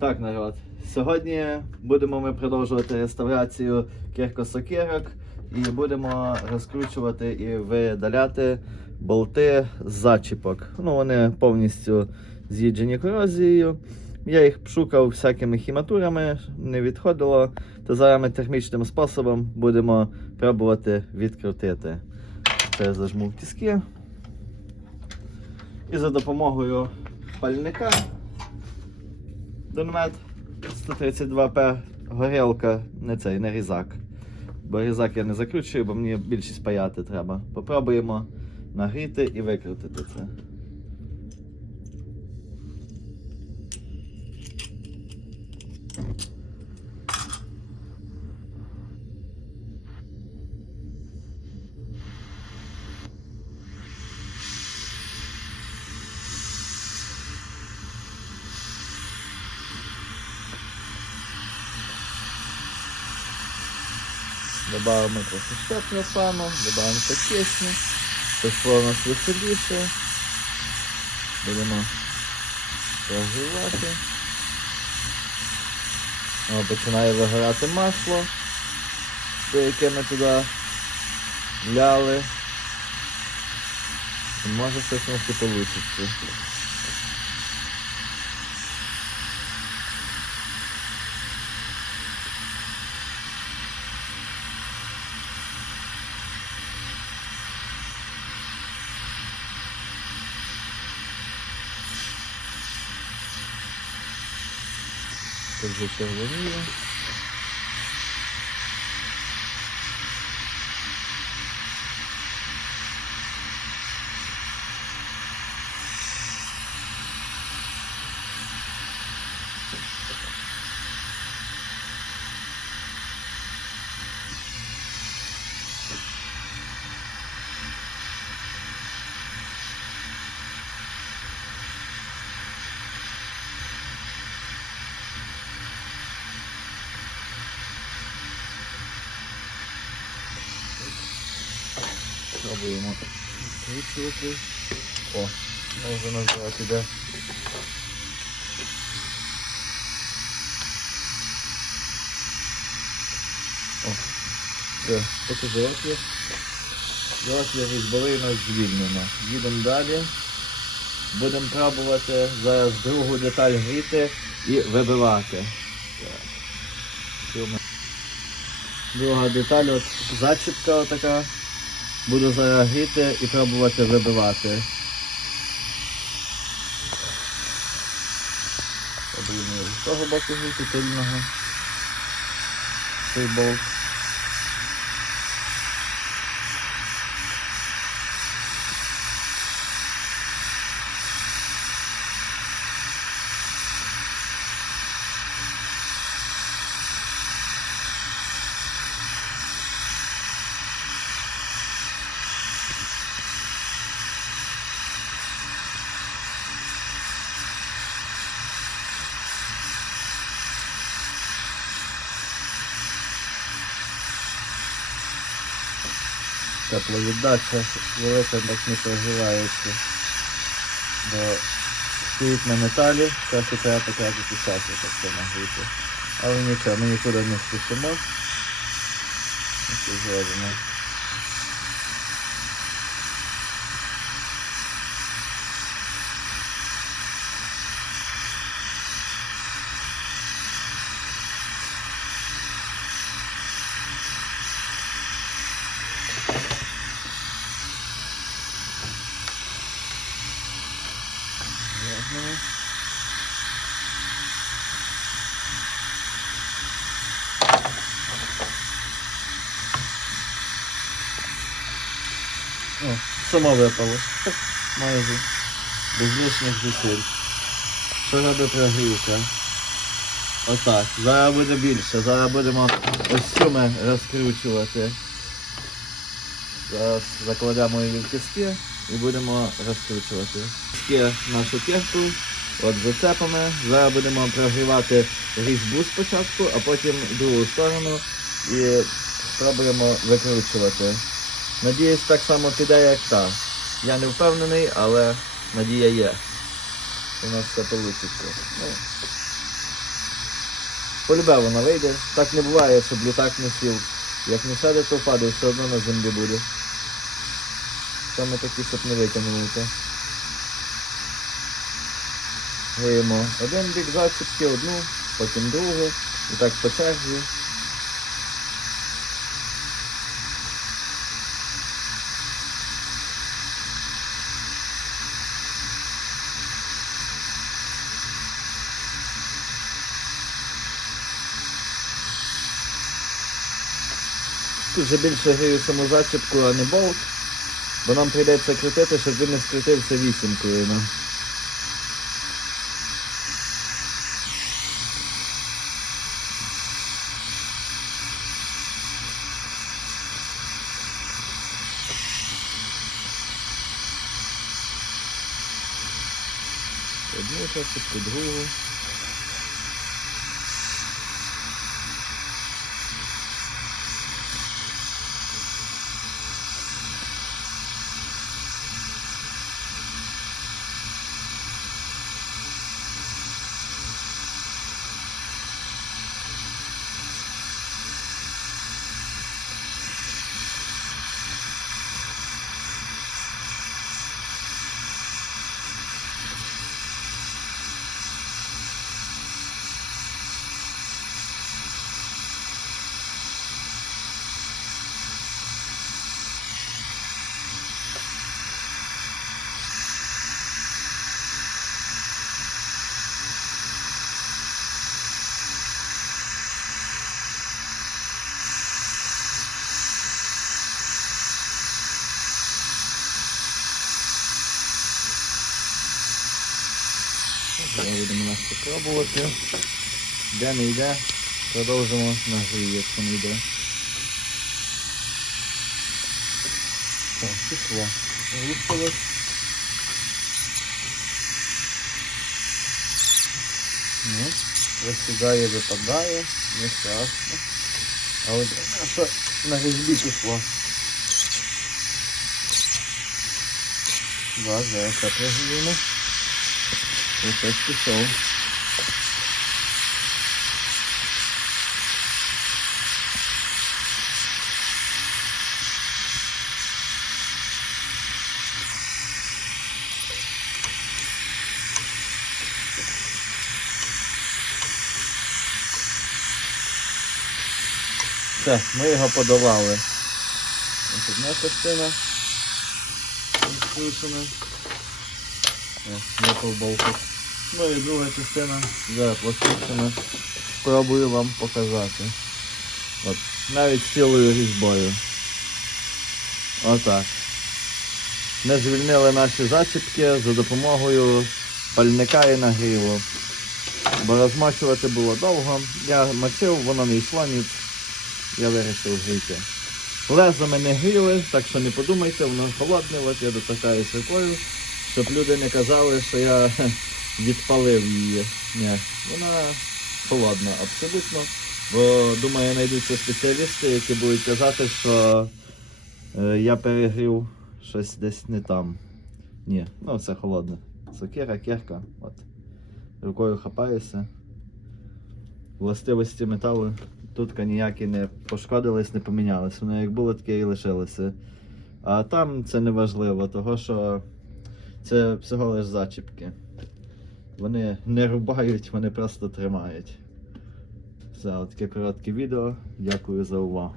Так, народ. Сьогодні будемо ми продовжувати реставрацію кіркосокирок і будемо розкручувати і видаляти болти з зачіпок. Ну, вони повністю з'їджені корозією. Я їх шукав всякими хіматурами, не відходило. То зараз ми термічним способом будемо пробувати відкрутити. Це зажму в тіски. І за допомогою пальника Донмет 132П горілка, не цей, не різак. Бо різак я не закручую, бо мені більшість паяти треба. Попробуємо нагріти і викрутити це. Добавимо трохи щепня саме, додаємо кисні, пішло у нас веселіше. Будемо прогрівати. О, починає вигорати масло, те, яке ми туди ляли. І може щось у нас і вийде. Тут вже червоніє. Пробуємо. О, вже назад іде. О, все. Отвір різьбовий у нас звільнено. Їдемо далі. Будемо пробувати зараз другу деталь гріти і вибивати. Друга деталь, от зачіпка отака. Буду зараз гріти і пробувати вибивати. Пробуємо з того боку гріти тильного. Цей болт. Тепловіддача велика так не переживається. Бо стоїть на металі, трохи треба потратити часу, щоб це нагріти. Але нічого, ми нікуди не спішимо. Зробимо. О, само випало. Майже. Без лишніх зусиль. Що робить прогрівка? Отак. Зараз буде більше. Зараз будемо ось цю розкручувати. Зараз закладемо її в тиски і будемо розкручувати. Є нашу кірку, от зацепами. Зараз будемо прогрівати різьбу спочатку, а потім другу сторону і спробуємо викручувати. Надіюсь, так само піде, як та. Я не впевнений, але надія є. У нас все вийде. Ну, Полюбе вона вийде. Так не буває, щоб літак не сів. Як не сяде, то впаде, все одно на землі буде. Саме такі, щоб не витягнули. Гриємо один бік зачіпки, одну, потім другу. І так по черзі. Тут вже більше грію саму зачіпку, а не болт. Бо нам прийдеться крутити, щоб він не скрутився вісімкою. Ну. Одну зачіпку, другу. Зараз будемо нас спробувати. Де не йде, продовжимо нагрів, якщо не йде. Так, пішло. Рухалось. Ну, розсідає, випадає, не страшно. А от що на різьбі пішло. Да, зараз так розуміємо. Ось пішов. Все, ми його подолали. Ось одна частина. Відкручена. Не повболтик. Ну і друга частина зараз розкручена. Спробую вам показати. От, навіть цілою різьбою. Отак. Ми звільнили наші зачіпки за допомогою пальника і нагріву. Бо розмачувати було довго. Я мочив, воно не йшло ніц. Я вирішив гріти. Лезо ми не гріли, так що не подумайте, воно холодне, от я дотикаюсь рукою, щоб люди не казали, що я відпалив її. Ні, вона холодна абсолютно. Бо думаю, знайдуться спеціалісти, які будуть казати, що е, я перегрів щось десь не там. Ні, ну все холодне. Сокира, кірка, от. Рукою хапаюся. Властивості металу тут ніякі не пошкодились, не помінялись. Воно як було, таке і лишилося. А там це не важливо, того що це всього лиш зачіпки. Вони не рубають, вони просто тримають. Все, таке коротке відео. Дякую за увагу.